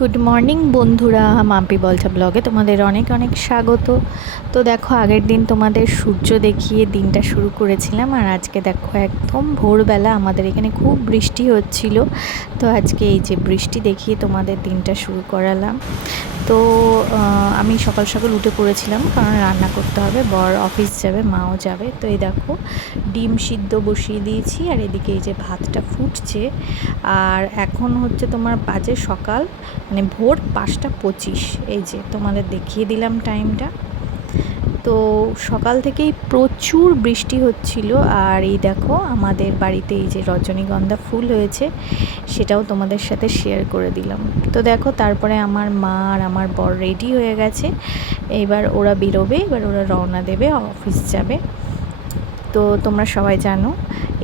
Good morning বন্ধুরা, মাম্পি বলছা ব্লগে তোমাদের অনেক অনেক স্বাগত। তো দেখো, আগের দিন তোমাদের সূর্য দেখিয়ে দিনটা শুরু করেছিলাম, আর আজকে দেখো একদম ভোরবেলা আমাদের এখানে খুব বৃষ্টি হচ্ছিল। তো আজকে এই যে বৃষ্টি দেখিয়ে তোমাদের দিনটা শুরু করালাম। তো আমি সকাল সকাল উঠে পড়েছিলাম, কারণ রান্না করতে হবে, বর অফিস যাবে, মাও যাবে। তো এই দেখো ডিম সিদ্ধ বসিয়ে দিয়েছি, আর এদিকে এই যে ভাতটা ফুটছে। আর এখন হচ্ছে তোমার বাজে সকাল মানে ভোর 5:25। এই যে তোমাদের দেখিয়ে দিলাম টাইমটা। তো সকাল থেকেই প্রচুর বৃষ্টি হচ্ছিল। আর এই দেখো আমাদের বাড়িতে এই যে রজনীগন্ধা ফুল হয়েছে, সেটাও তোমাদের সাথে শেয়ার করে দিলাম। তো দেখো তারপরে আমার মা আর আমার বর রেডি হয়ে গেছে। এবার ওরা বেরোবে, এবার ওরা রওনা দেবে, অফিস যাবে। তো তোমরা সবাই জানো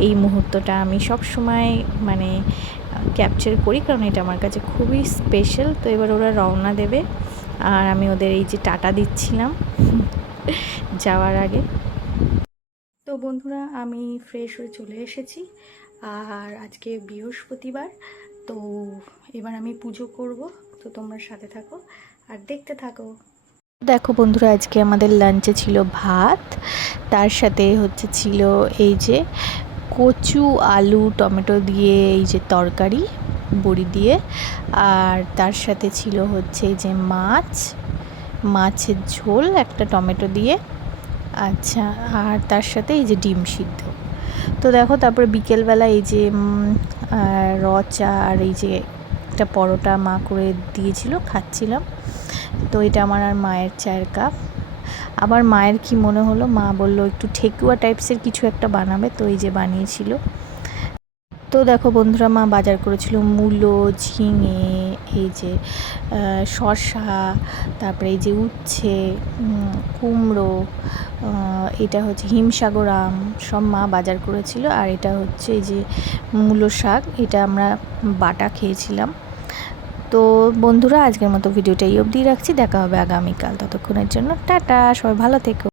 এই মুহূর্তটা আমি সব সময় মানে ক্যাপচার করি, কারণ এটা আমার কাছে খুবই স্পেশাল। তো এবার ওরা রওনা দেবে, আর আমি ওদের এই যে টাটা দিচ্ছিলাম যাওয়ার আগে। তো বন্ধুরা, আমি ফ্রেশ হয়ে চলে এসেছি, আর আজকে বৃহস্পতিবার। তো এবার আমি পুজো করব। তো তোমরা সাথে থাকো আর দেখতে থাকো। দেখো বন্ধুরা, আজকে আমাদের লাঞ্চে ছিল ভাত, তার সাথে হচ্ছে ছিল এই যে কচু আলু টমেটো দিয়ে এই যে তরকারি বড়ি দিয়ে, আর তার সাথে ছিল হচ্ছে এই যে মাছের ঝোল একটা টমেটো দিয়ে। আচ্ছা, আর তার সাথে এই যে ডিম সিদ্ধ। তো দেখো তারপরে বিকেলবেলা এই যে র চা আর এই যে একটা পরোটা মা করে দিয়েছিল, খাচ্ছিলাম। তো এটা আমার আর মায়ের চায়ের কাপ। আবার মায়ের কি মনে হলো, মা বলল একটু ঠেকুয়া টাইপসের কিছু একটা বানাবে, তো এই যে বানিয়েছিল। তো দেখো বন্ধুরা, মা বাজার করেছিল মূলো, ঝিঙে, এই যে শসা, তারপরে এই যে উচ্ছে, কুমড়ো, এটা হচ্ছে হিমসাগর আম, সব মা বাজার করেছিল। আর এটা হচ্ছে এই যে মূলো শাক, এটা আমরা বাটা খেয়েছিলাম। তো বন্ধুরা, আজকের মতো ভিডিওটা এই অবধি রাখছি, দেখা হবে আগামীকাল। ততক্ষণের জন্য টাটা, সবাই ভালো থেকো।